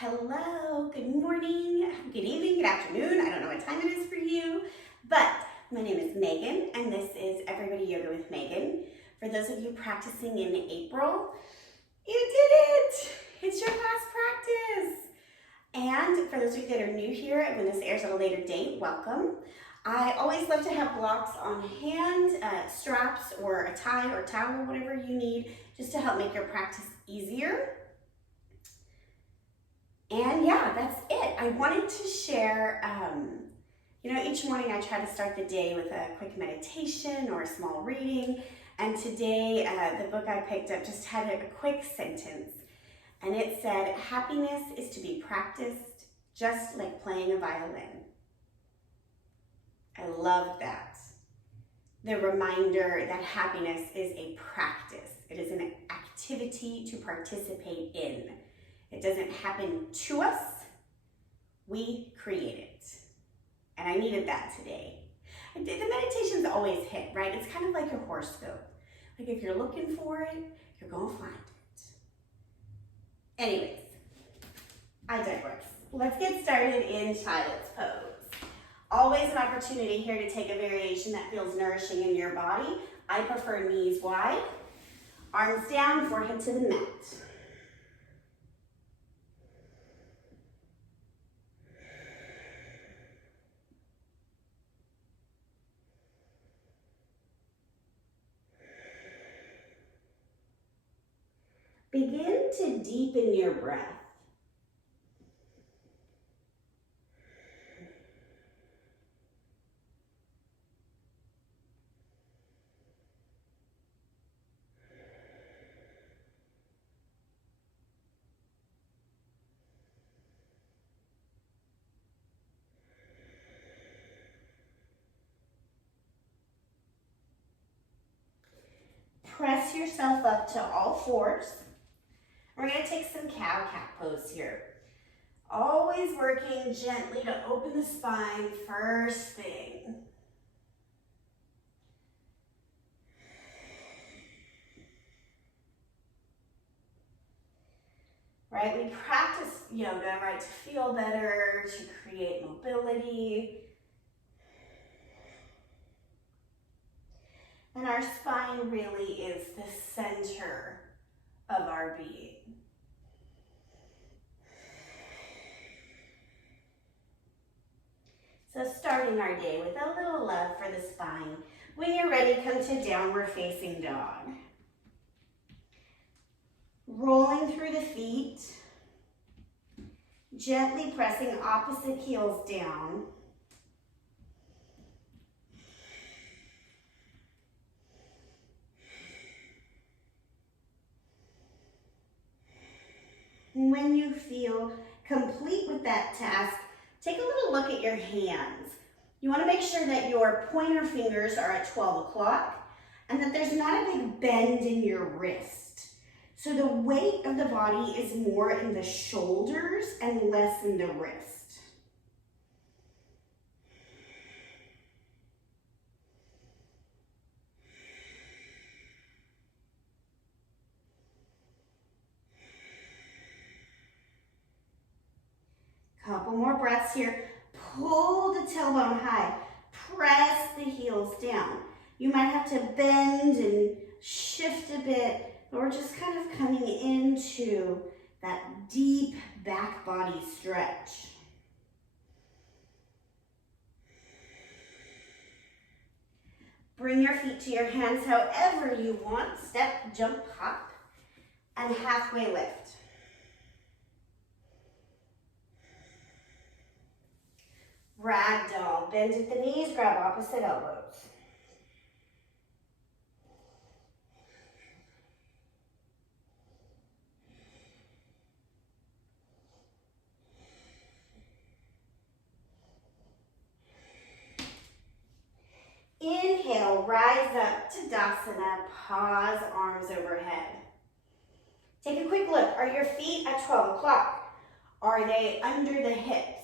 Hello, good morning, good evening, good afternoon. I don't know what time it is for you, but my name is Megan and this is Everybody Yoga with Megan. For those of you practicing in April, you did it! It's your last practice. And for those of you that are new here, when this airs at a later date, welcome. I always love to have blocks on hand, straps or a tie or towel, whatever you need, just to help make your practice easier. And yeah, that's it. I wanted to share, each morning I try to start the day with a quick meditation or a small reading. And today, the book I picked up just had a quick sentence. And it said, happiness is to be practiced just like playing a violin. I loved that. The reminder that happiness is a practice. It is an activity to participate in. It doesn't happen to us, we create it. And I needed that today. The meditations always hit, right? It's kind of like your horoscope. Like if you're looking for it, you're gonna find it. Anyways, I digress. Let's get started in child's pose. Always an opportunity here to take a variation that feels nourishing in your body. I prefer knees wide, arms down, forehead to the mat. Begin to deepen your breath. Press yourself up to all fours. We're going to take some cow-cat pose here. Always working gently to open the spine first thing. Right, we practice yoga, right, to feel better, to create mobility. And our spine really is the center of our being. So starting our day with a little love for the spine. When you're ready, come to downward facing dog. Rolling through the feet, gently pressing opposite heels down. When you feel complete with that task, take a little look at your hands. You want to make sure that your pointer fingers are at 12 o'clock and that there's not a big bend in your wrist. So the weight of the body is more in the shoulders and less in the wrist. Couple more breaths here. Pull the tailbone high. Press the heels down. You might have to bend and shift a bit, but we're just kind of coming into that deep back body stretch. Bring your feet to your hands however you want. Step, jump, hop, and halfway lift. Ragdoll, bend at the knees, grab opposite elbows. Inhale, rise up, Tadasana, pause, arms overhead. Take a quick look. Are your feet at 12 o'clock? Are they under the hips?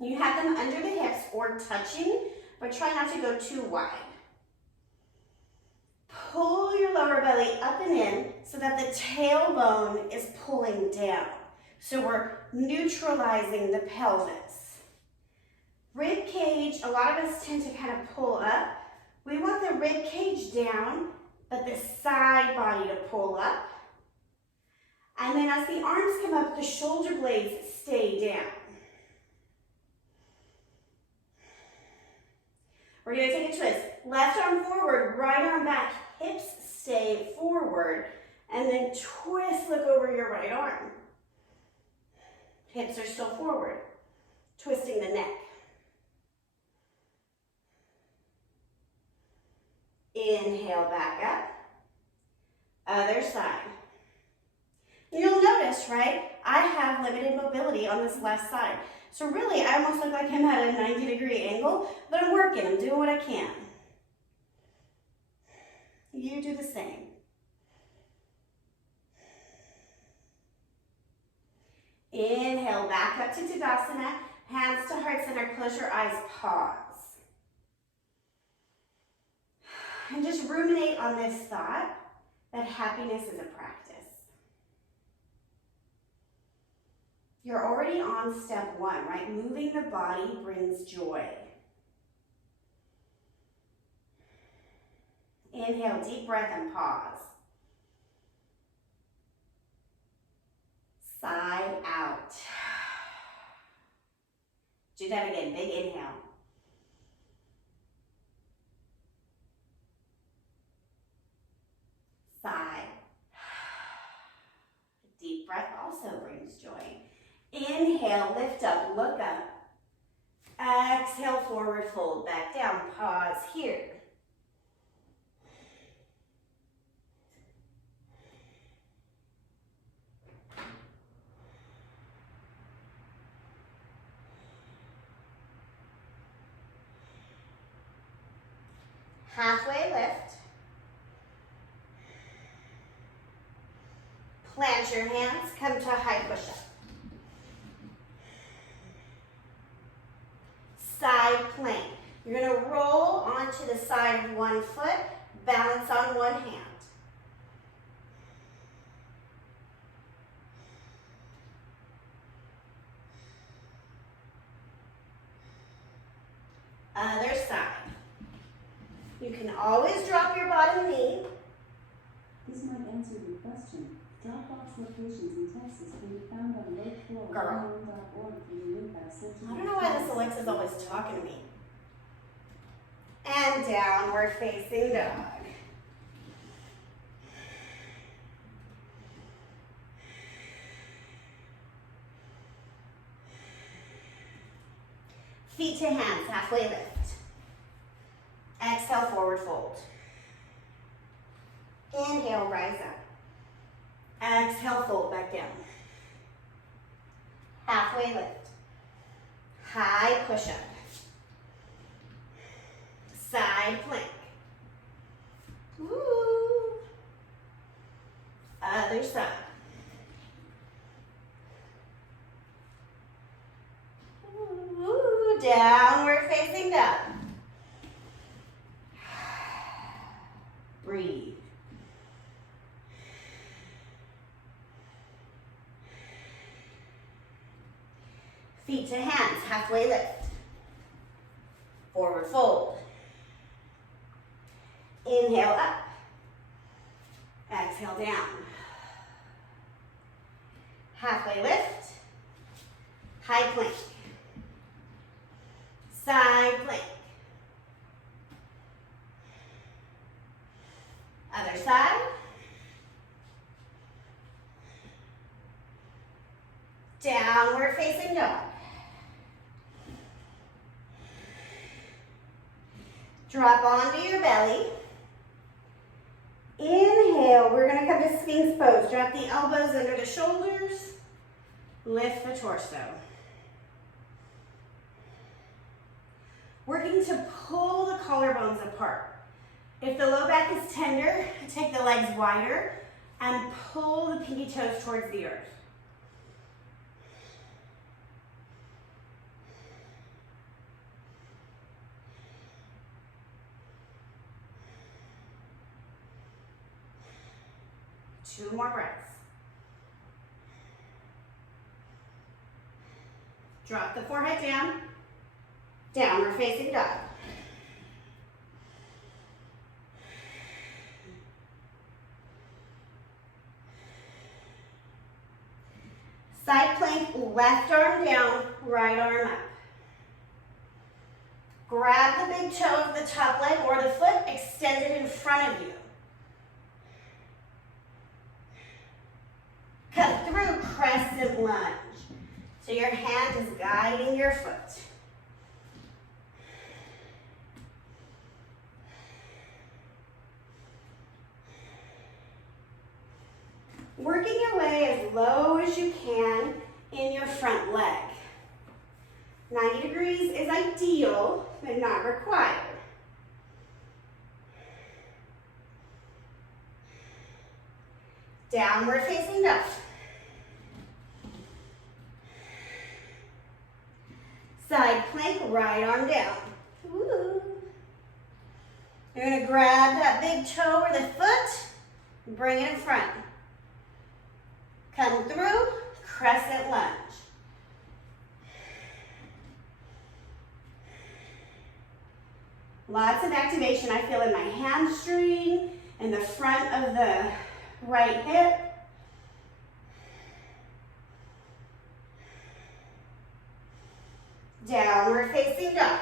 You have them under the hips or touching, but try not to go too wide. Pull your lower belly up and in so that the tailbone is pulling down. So we're neutralizing the pelvis. Rib cage, a lot of us tend to kind of pull up. We want the rib cage down, but the side body to pull up. And then as the arms come up, the shoulder blades stay down. We're going to take a twist. Left arm forward, right arm back, hips stay forward, and then twist, look over your right arm. Hips are still forward, twisting the neck. Inhale, back up. Other side. You'll notice, right, I have limited mobility on this left side. So really, I almost look like I'm at a 90-degree angle, but I'm working, I'm doing what I can. You do the same. Inhale, back up to Tadasana, hands to heart center, close your eyes, pause. And just ruminate on this thought that happiness is a practice. You're already on step one, right? Moving the body brings joy. Inhale, deep breath and pause. Side out. Do that again, big inhale. Side. Deep breath also brings joy. Inhale, lift up, look up. Exhale, forward fold, back down, pause here. Halfway lift. Plant your hands, come to a high push-up. Side plank. You're going to roll onto the side of one foot, balance on one hand. Other side. You can always drop your bottom knee. This might answer your question. Dropbox locations in Texas can be found on lakeflow.org for the link I sent you. I don't know why this Alexa's always talking to me. And downward facing dog. Feet to hands, halfway lift. Exhale, forward fold. Inhale, rise up. Exhale, fold back down. Halfway lift. High push-up. Side plank. Woo. Other side. Woo. Downward facing dog. Breathe. Feet to hands, halfway lift. Forward fold. Inhale up. Exhale down. Halfway lift. High plank. Side plank. Other side. Downward facing dog. Drop onto your belly. Inhale, we're going to come to Sphinx pose. Drop the elbows under the shoulders. Lift the torso. Working to pull the collarbones apart. If the low back is tender, take the legs wider and pull the pinky toes towards the earth. Two more breaths. Drop the forehead down. Downward facing dog. Side plank, left arm down, right arm up. Grab the big toe of the top leg or the foot, extend it in front of you. Come through, crescent lunge. So your hand is guiding your foot. Working your way as low as you can in your front leg. 90 degrees is ideal, but not required. Downward facing dog. Side plank, right arm down. Woo. You're going to grab that big toe or the foot, bring it in front. Come through, crescent lunge. Lots of activation I feel in my hamstring, in the front of the right hip. Downward facing dog.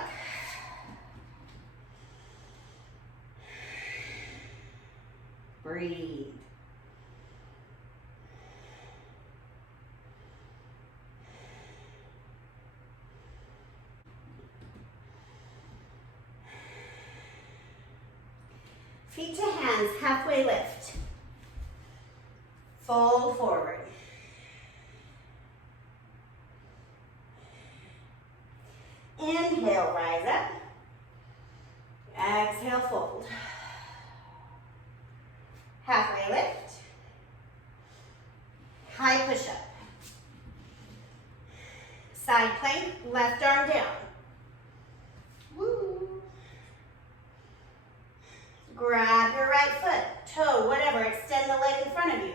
Breathe. Feet to hands, halfway lift. Fold forward. Inhale, rise up. Exhale, fold. Halfway lift. High push-up. Side plank, left arm down. Woo. Grab your right foot, toe, whatever, extend the leg in front of you.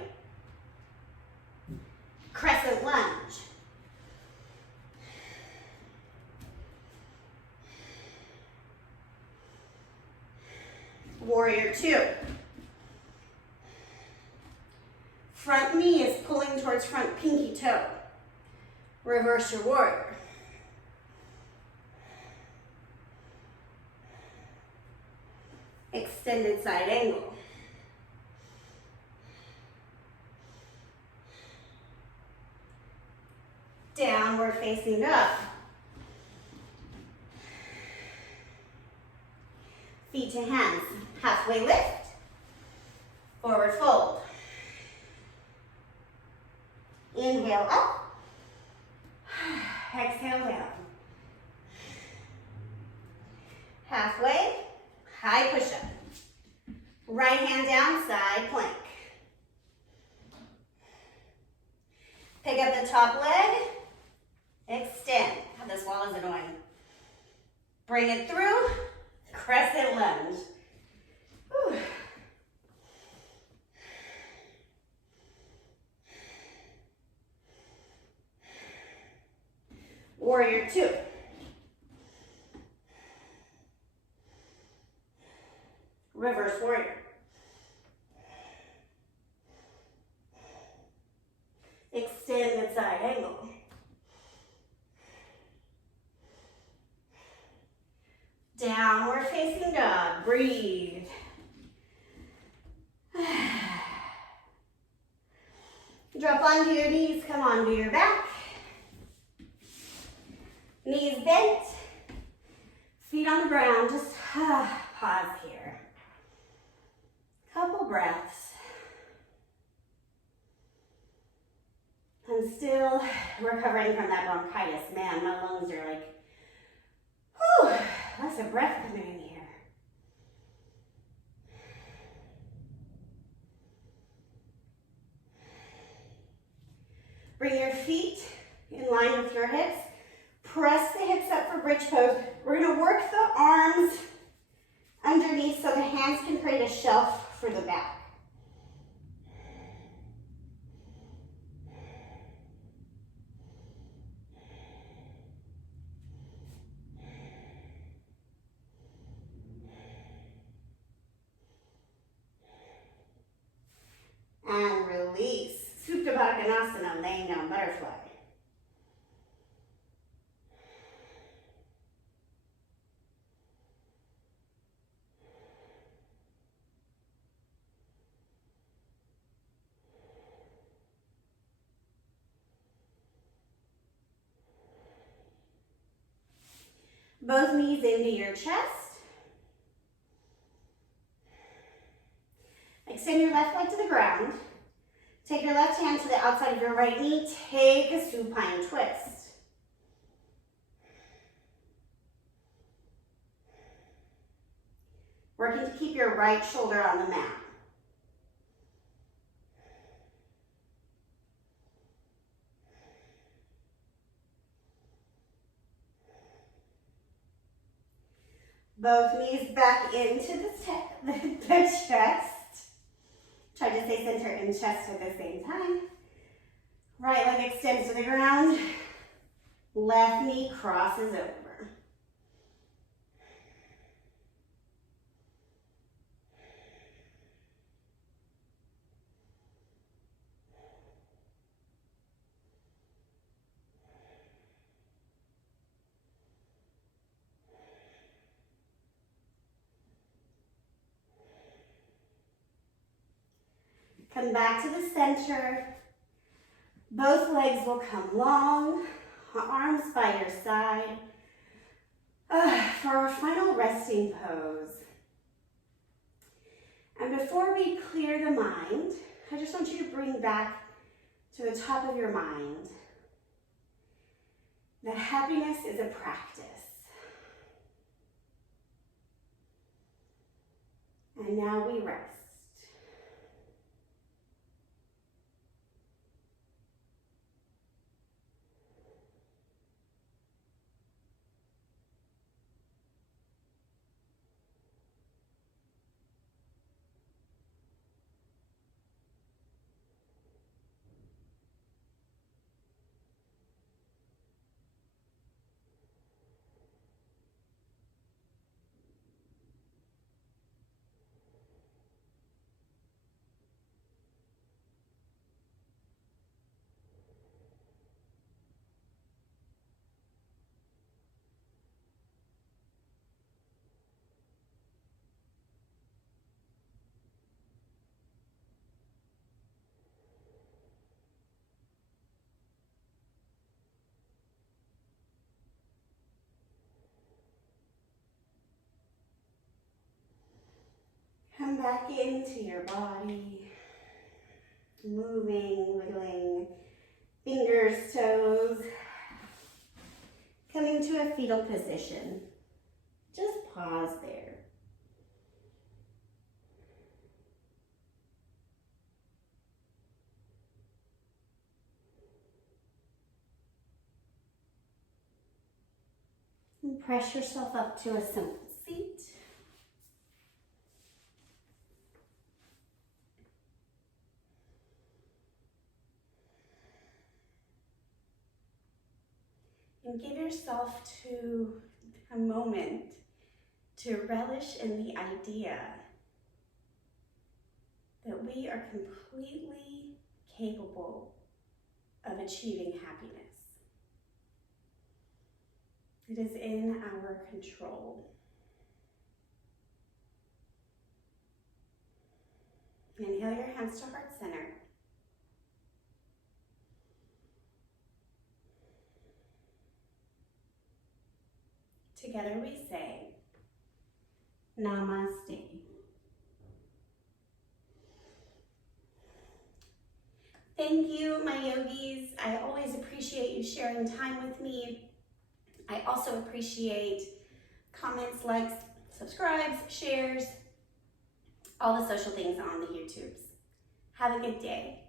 Crescent lunge. Warrior two. Front knee is pulling towards front pinky toe. Reverse your warrior. Extended side angle. Downward facing dog. Feet to hands, halfway lift, forward fold. Inhale up, exhale down. Halfway, high push-up. Right hand down, side plank. Pick up the top leg, extend. God, this wall is annoying. Bring it through, crescent lunge. Whew. Warrior two. Reverse warrior. Extended side angle. Downward facing dog. Breathe. Drop onto your knees, come onto your back. Knees bent. Feet on the ground. Just pause here. Couple breaths. I'm still recovering from that bronchitis. Man, my lungs are like, whew, lots of breath coming in here. Bring your feet in line with your hips. Press the hips up for bridge pose. We're going to work the arms underneath so the hands can create a shelf for the back. butterfly. Both knees into your chest. Extend your left leg to the ground. Take your left hand to the outside of your right knee. Take a supine twist. Working to keep your right shoulder on the mat. Both knees back into the chest. Try to stay center in chest at the same time. Right leg extends to the ground. Left knee crosses over. Come back to the center. Both legs will come long, arms by your side. For our final resting pose. And before we clear the mind, I just want you to bring back to the top of your mind that happiness is a practice. And now we rest. Come back into your body, moving, wiggling, fingers, toes, coming to a fetal position. Just pause there. And press yourself up to a simple seat. And give yourself to a moment to relish in the idea that we are completely capable of achieving happiness. It is in our control. Inhale your hands to heart center. Together we say, Namaste. Thank you, my yogis. I always appreciate you sharing time with me. I also appreciate comments, likes, subscribes, shares, all the social things on the YouTubes. Have a good day.